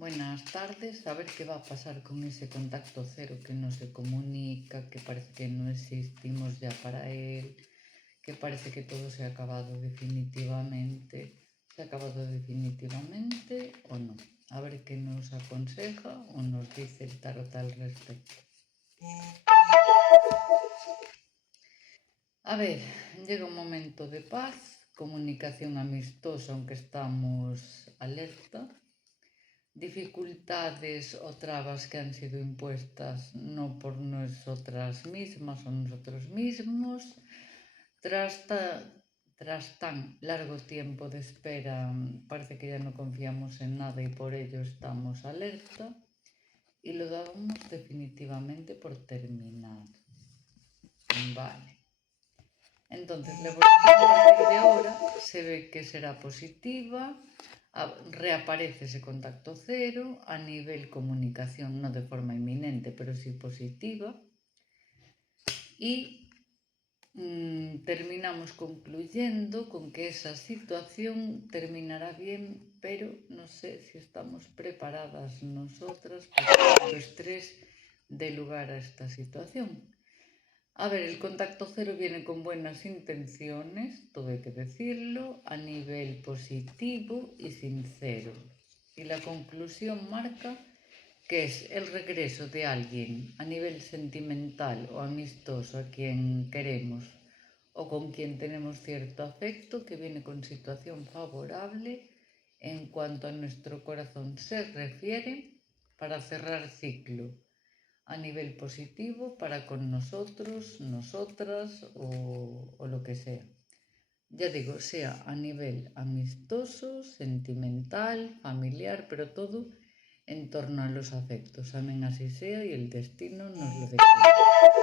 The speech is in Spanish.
Buenas tardes. A ver qué va a pasar con ese contacto cero que no se comunica, que parece que no existimos ya para él, que parece que todo se ha acabado definitivamente. ¿Se ha acabado definitivamente o no? A ver qué nos aconseja o nos dice el tarot al respecto. A ver, llega un momento de paz, comunicación amistosa, aunque estamos alerta. Dificultades o trabas que han sido impuestas no por nosotras mismas o nosotros mismos, tras tan largo tiempo de espera, parece que ya no confiamos en nada y por ello estamos alerta y lo damos definitivamente por terminado. Vale. Entonces, la evolución a partir de ahora se ve que será positiva. Reaparece ese contacto cero a nivel comunicación, no de forma inminente, pero sí positiva. Y terminamos concluyendo con que esa situación terminará bien, pero no sé si estamos preparadas nosotras para que el estrés dé lugar a esta situación. A ver, el contacto cero viene con buenas intenciones, todo hay que decirlo, a nivel positivo y sincero. Y la conclusión marca que es el regreso de alguien a nivel sentimental o amistoso a quien queremos o con quien tenemos cierto afecto, que viene con situación favorable en cuanto a nuestro corazón se refiere, para cerrar ciclo a nivel positivo para con nosotros, nosotras o lo que sea. Ya digo, sea a nivel amistoso, sentimental, familiar, pero todo en torno a los afectos. Amén, así sea y el destino nos lo declara.